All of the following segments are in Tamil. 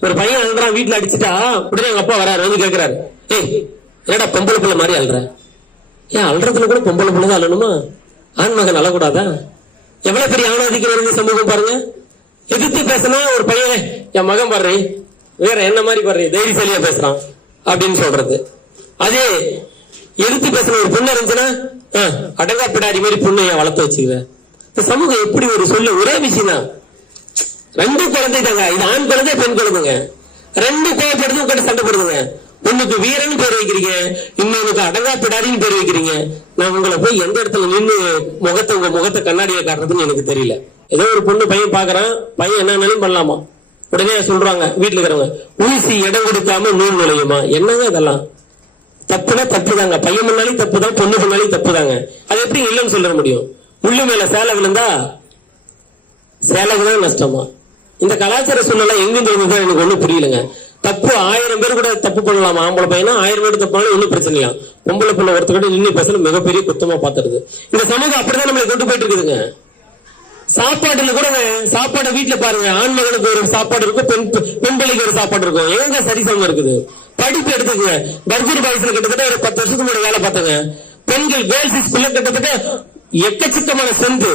ஒரு பையன் அழுறான் வீட்டுல அடிச்சுட்டா உடனே எங்க அப்பா வராரு வந்து கேக்குறாரு. ஏய் என்னடா பொம்பளை பிள்ளை மாதிரி அழுற? ஏன் அழுறதுல கூட பொம்பளை பிள்ளை தான் அழணுமா? ஆண் மகன் அழக்கூடாதா? எவ்வளவு பெரிய ஆணாதிக்கம் சமூகம் பாருங்க. எதிர்த்து பேசினா ஒரு பையன் என் மகன் பாடுறேன் வேற என்ன மாதிரி பாடுறேன் தைரியசாலியா பேசுறான் அப்படின்னு சொல்றது. அதே எதிர்த்து பேசின ஒரு பொண்ணு இருந்துச்சுன்னா ஆ, அடங்கா பிடாரி மாதிரி பொண்ணு என் வளர்த்து வச்சுக்கிறேன் இந்த சமூகம் எப்படி ஒரு சொல்ல ஒரே விஷயம் தான் ரெண்டு குழந்தை தாங்க இது ஆண் குழந்தை பெண் குழந்தைங்க. ரெண்டு கோவப்படுது உங்ககிட்ட சண்டை போடுதுங்க. ஒண்ணுக்கு வீரன் பேர் வைக்கிறீங்க. இன்னொன்னுக்கு அடங்கா பிடாரின்னு பேர் வைக்கிறீங்க. நான் உங்களை போய் எந்த இடத்துல நின்னு முகத்தை உங்க முகத்தை கண்ணாடியை காட்டுறதுன்னு எனக்கு தெரியல. ஏதோ ஒரு பொண்ணு பையன் பாக்குறான் பையன் என்னன்னாலும் பண்ணலாமா? உடனே சொல்றாங்க வீட்டுல இருக்கிறவங்க. ஊசி இடம் கொடுக்காம நூல் நுழையுமா? என்னங்க இதெல்லாம்? தப்புனா தப்பு தாங்க பையன் பண்ணாலும் தப்பு தான் பொண்ணு பண்ணாலும் தப்பு தாங்க அது எப்படி இல்லைன்னு சொல்ல முடியும்? உள்ளு மேல சேலை விழுந்தா சேலை தான் நஷ்டமா? இந்த கலாச்சார சூழ்நிலை எங்கிருந்து வந்ததோ எனக்கு ஒன்றும் புரியலங்க. தப்பு ஆயிரம் பேர் கூட தப்பு பண்ணலாம். ஆம்பளை பையனா ஆயிரம் பேர் தப்பு பண்ணாலும் ஒன்றும் பிரச்சனை இல்லை. பொம்பளை பிள்ளை ஒருத்தர் நின்று பேசணும் மிகப்பெரிய குத்தமா பாத்துருது இந்த சமூகம் அப்படிதான் நம்மளை கொண்டு போயிட்டு இருக்குதுங்க. சாப்பாட்டுல கூட சாப்பாடு வீட்டுல பாருங்க. ஆண் மகனுக்கு ஒரு சாப்பாடு இருக்கும் பெண் பெண் பிள்ளைக்கு ஒரு சாப்பாடு இருக்கும். எங்க சரிசமம் இருக்குது? படிப்பு எடுத்துக்கங்க. பர்கூர் பாய்ஸ்ல கிட்டத்தட்ட ஒரு பத்து வருஷத்துக்கு முன்னாடி வேலை பார்த்தங்க. பெண்கள் கேர்ள்ஸ் ஸ்கூல்ல கிட்டத்தட்ட எக்கச்சக்கமான செந்து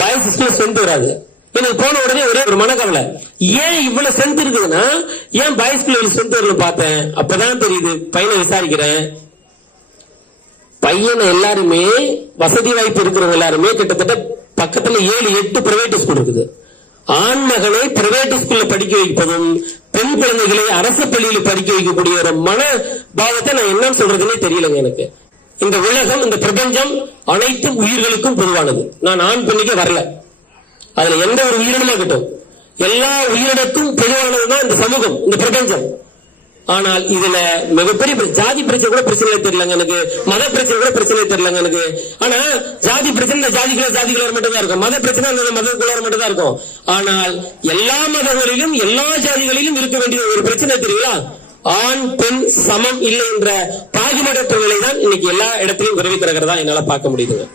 பாய்ஸ் ஸ்கூல்ல செந்து வராது. எனக்கு போன உடனே ஒரே ஒரு மனக்கவலை. ஏன் இவ்வளவு செந்து இருக்குதுன்னா ஏன் பாய்ஸ் ஸ்கூல்ல செந்து வரல பார்த்தேன்? அப்பதான் தெரியுது பையனை விசாரிக்கிறேன். பையனை எல்லாருமே வசதி வாய்ப்பு இருக்கிறவங்க எல்லாருமே கிட்டத்தட்ட பக்கத்துல ஏழு எட்டு பிரைவேட் ஸ்கூல் இருக்குது. ஆண் மகனை பிரைவேட் ஸ்கூல்ல படிக்க வைப்பதும் பெண் குழந்தைகளை அரசு பள்ளியில் படிக்க வைக்கக்கூடிய ஒரு மன பாவத்தை நான் என்னன்னு சொல்றதுன்னே தெரியலங்க எனக்கு. இந்த உலகம் இந்த பிரபஞ்சம் அனைத்தும் உயிர்களுக்கும் பொதுவானது. நான் ஆண் பெண்ணுக்கே வரல. அதுல எந்த ஒரு உயிரினமா இருக்கட்டும். எல்லா உயிரினத்தும் பொதுவானதுதான் இந்த சமூகம் இந்த பிரபஞ்சம். ஆனால் இதுல மிகப்பெரிய ஜாதி பிரச்சனை கூட பிரச்சனை தெரியலங்க எனக்கு. மத பிரச்சனை கூட பிரச்சனை தெரியலங்க எனக்கு. ஆனா ஜாதி பிரச்சனை இந்த ஜாதிக்குள்ள ஜாதிக்குள்ளார மட்டும் தான் இருக்கும். மத பிரச்சனை அந்த மதத்துக்குள்ளார மட்டும் தான் இருக்கும். ஆனால் எல்லா மதங்களிலும் எல்லா ஜாதிகளிலும் இருக்க வேண்டிய ஒரு பிரச்சனை தெரியுங்களா? ஆண் பெண் சமம் இல்லை என்ற பாகுபாடற்ற நிலை தான் இன்னைக்கு எல்லா இடத்திலும் விரவி கிடக்கிறதா என்னால பார்க்க முடியுதுங்க.